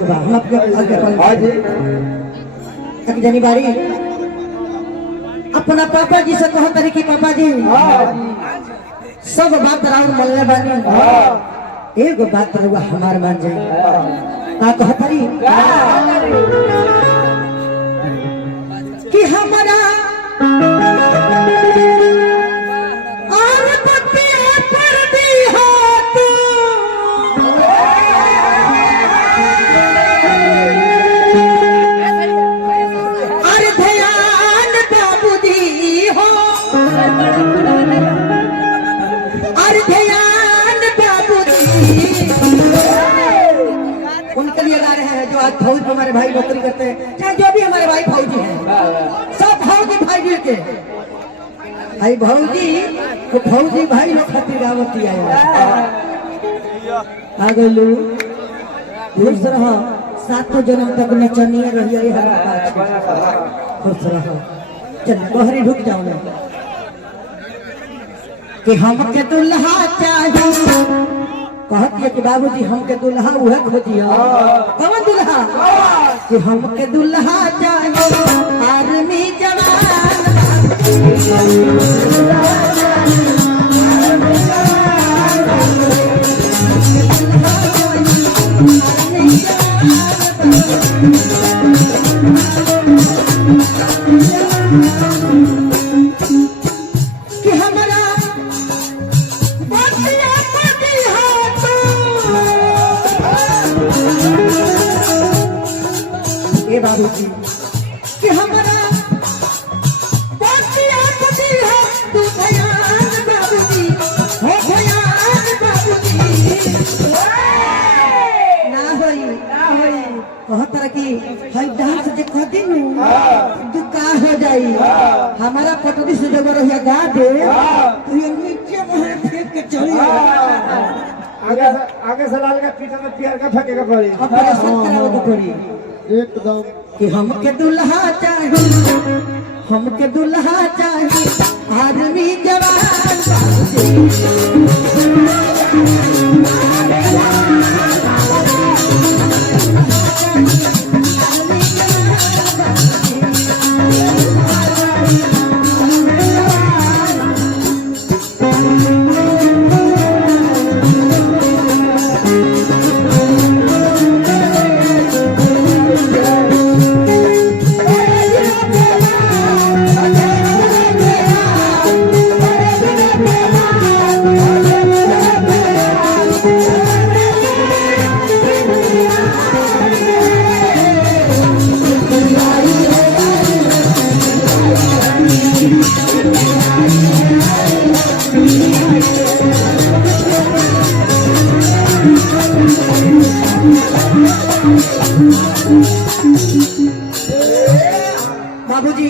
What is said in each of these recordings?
के बाद हम आपके आगे हाँ जी एक जनी बारी अपना पापा जी से कहो तरी कि पापा जी सब बात राउर मल्ले बानी एक बात रहुआ हमार मान जाए का कहो तरी कि हमारा उनके लिए गा रहे हैं जो आज फौज में हमारे भाई नौकरी करते हैं चाहे जो भी हमारे भाई फौजी हैं सब फौजी भाई मिल के भाई भौजी तो फौजी भाई लोग खातिर गावती आया आ गलू खुश रहो सातों जन्म तक नचनिए रहिए खुश रहो चल बहरी ढुक जाओ ना कि हमके दुल्हा चाहिए कहती है कि बाबूजी हमके दुल्हा उहे खोजिया कौन दुल्हा कि हमके दुल्हा चाहिए आर्मी जवान कि हमारा बाबूजी कि हमारा है तू भयान बाबूजी हो भयान बाबूजी ना होई बहुत तरह की हई डांस जे कह दिनु दुका हो जाई हमारा पटरी से जब रहिया गा दे तू ये नीचे में फेंक के चली आगे से लाल का पीछे में प्यार का फेंकेगा पड़ी ऑपरेशन करावे पड़ी एकदम कि हमके दुल्हा चाहिए हमके दुल्हा चाहिए आदमी जवान बाबूजी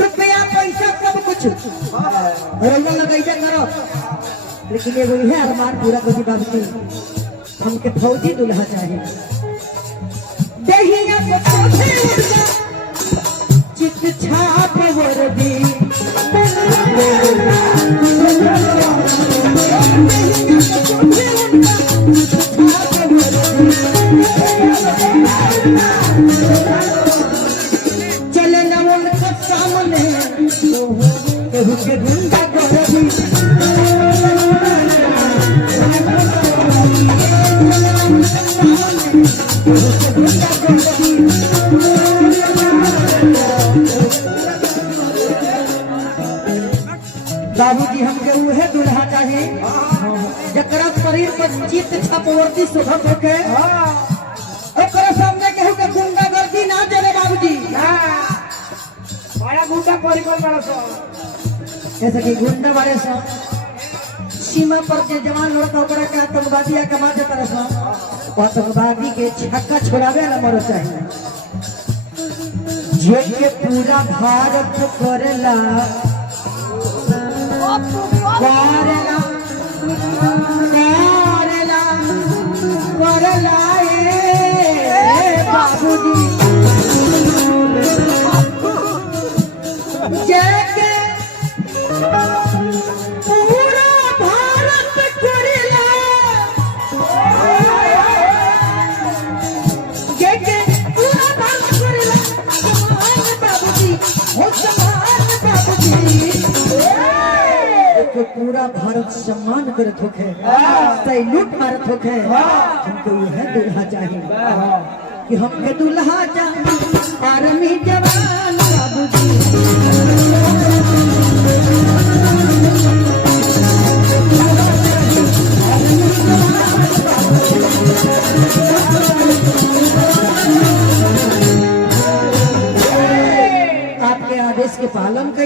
रुपया पैसा सब कुछ रोजा लगाइए करो लेकिन एगो है अरमान पूरा करी बाबूजी हमके फौजी दुल्हा चाहिए देहिया को सोचे उड़ना चित छाप वर्दी चले न उनके सामने केहू के गुंडा करदी बाबूजी हमके उहे दुल्हा चाहिए जकरा शरीर पर चित छपवर्ती शोभत होके ओकरा सामने केहू के गुंडागर्दी ना चले बाबूजी बड़ा गुंडा परिकल बड़ा सो ऐसे कि गुंडा बड़े सो सीमा पर के जवान लड़का ओकरा के आतंकवादी कमा देता रहा आतंकवादी के छक्का छोड़ावे ना मरो चाहिए जे के पूरा भारत करेला करेला करेला करेला बाबूजी जे पूरा भारत करेला जो पूरा भारत सम्मान करत होखे सैल्यूट मारत होखे हमको यह दुल्हा चाहिए कि हमके दुल्हा चाहिए आर्मी